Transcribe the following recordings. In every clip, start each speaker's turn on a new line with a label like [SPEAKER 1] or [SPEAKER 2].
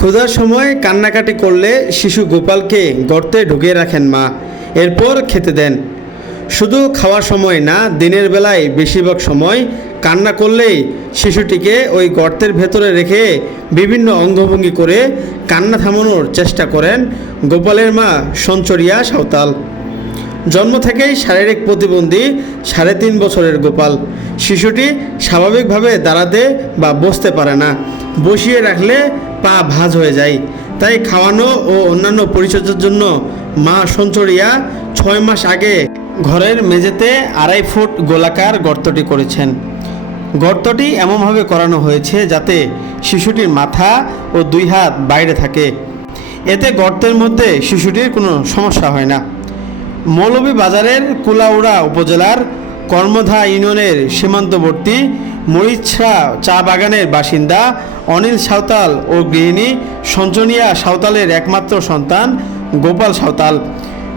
[SPEAKER 1] ক্ষুধার সময় কান্নাকাটি করলে শিশু গোপালকে গর্তে ঢুকিয়ে রাখেন মা, এরপর খেতে দেন। শুধু খাওয়ার সময় না, দিনের বেলায় বেশিরভাগ সময় কান্না করলেই শিশুটিকে ওই গর্তের ভেতরে রেখে বিভিন্ন অঙ্গভঙ্গি করে কান্না থামানোর চেষ্টা করেন গোপালের মা সঞ্চরিয়া সাঁওতাল। জন্ম থেকেই শারীরিক প্রতিবন্ধী সাড়ে তিন বছরের গোপাল। শিশুটি স্বাভাবিকভাবে দাঁড়াতে বা বসতে পারে না। বসিয়ে রাখলে পা ভাঁজ হয়ে যায়। তাই খাওয়ানো ও অন্যান্য পরিচর্যার জন্য মা সঞ্চরিয়া ছয় মাস আগে ঘরের মেঝেতে আড়াই ফুট গোলাকার গর্তটি করেছেন। গর্তটি এমনভাবে করানো হয়েছে যাতে শিশুটির মাথা ও দুই হাত বাইরে থাকে। এতে গর্তের মধ্যে শিশুটির কোনো সমস্যা হয় না। মৌলভী বাজারের কুলাউড়া উপজেলার কর্মধা ইউনিয়নের সীমান্তবর্তী মরিচ্ছা চা বাগানের বাসিন্দা অনিল সাঁওতাল ও গৃহিণী সঞ্চনিয়া সাঁওতালের একমাত্র সন্তান গোপাল সাঁওতাল।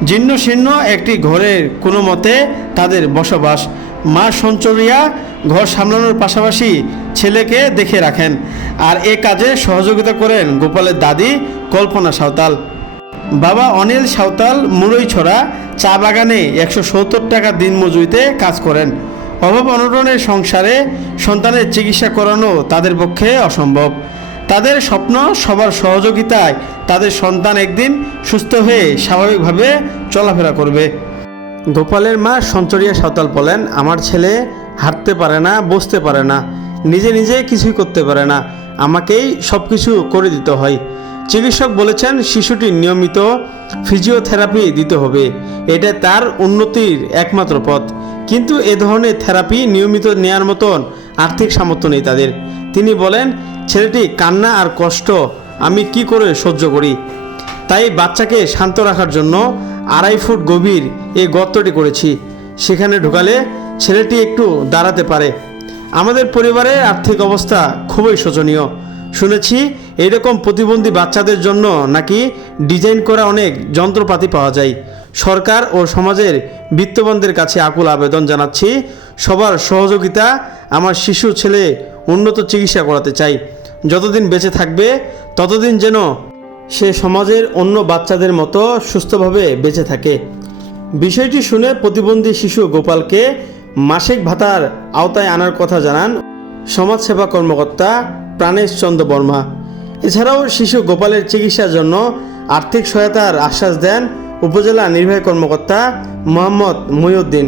[SPEAKER 1] জীর্ণ শীর্ণ একটি ঘরের কোনো মতে তাদের বসবাস। মা সঞ্চরিয়া ঘর সামলানোর পাশাপাশি ছেলেকে দেখে রাখেন আর এ কাজে সহযোগিতা করেন গোপালের দাদি কল্পনা সাঁওতাল। বাবা অনিল সাঁওতাল মুরইছড়া চা বাগানে একশো সত্তর টাকা দিন মজুরিতে কাজ করেন। অভাব অনটনের সংসারে সন্তানের চিকিৎসা করানো তাদের পক্ষে অসম্ভব। তাদের স্বপ্ন সবার সহযোগিতায় তাদের সন্তান একদিন সুস্থ হয়ে স্বাভাবিকভাবে চলাফেরা করবে। গোপালের মা সঞ্চরিয়া সাঁওতাল বলেন, আমার ছেলে হাঁটতে পারে না, বসতে পারে না, নিজে নিজে কিছুই করতে পারে না, আমাকেই সব কিছু করে দিতে হয়। চিকিৎসক বলেছেন, শিশুটি নিয়মিত ফিজিওথেরাপি দিতে হবে, এটা তার উন্নতির একমাত্র পথ। কিন্তু এ ধরনের থেরাপি নিয়মিত নেয়ার মতন আর্থিক সামর্থ্য নেই তাদের। তিনি বলেন, ছেলেটি কান্না আর কষ্ট, আমি কি করে সহ্য করি? তাই বাচ্চাকে শান্ত রাখার জন্য আড়াই ফুট গভীর এই গর্তটি করেছি। সেখানে ঢোকালে ছেলেটি একটু দাঁড়াতে পারে। আমাদের পরিবারের আর্থিক অবস্থা খুবই শোচনীয়। শুনেছি এরকম প্রতিবন্ধী বাচ্চাদের জন্য নাকি ডিজাইন করা অনেক যন্ত্রপাতি পাওয়া যায়। সরকার ও সমাজের বিত্তবানদের কাছে আকুল আবেদন জানাচ্ছি, সবার সহযোগিতা আমার শিশু ছেলে উন্নত চিকিৎসা করাতে চাই। যতদিন বেঁচে থাকবে, ততদিন যেন সে সমাজের অন্য বাচ্চাদের মতো সুস্থভাবে বেঁচে থাকে। বিষয়টি শুনে প্রতিবন্ধী শিশু গোপালকে মাসিক ভাতার আওতায় আনার কথা জানান সমাজসেবা কর্মকর্তা প্রাণেশ চন্দ্র বর্মা। এছাড়াও শিশু গোপালের চিকিৎসার জন্য আর্থিক সহায়তার আশ্বাস দেন উপজেলা নির্বাহী কর্মকর্তা মোহাম্মদ মহিউদ্দিন।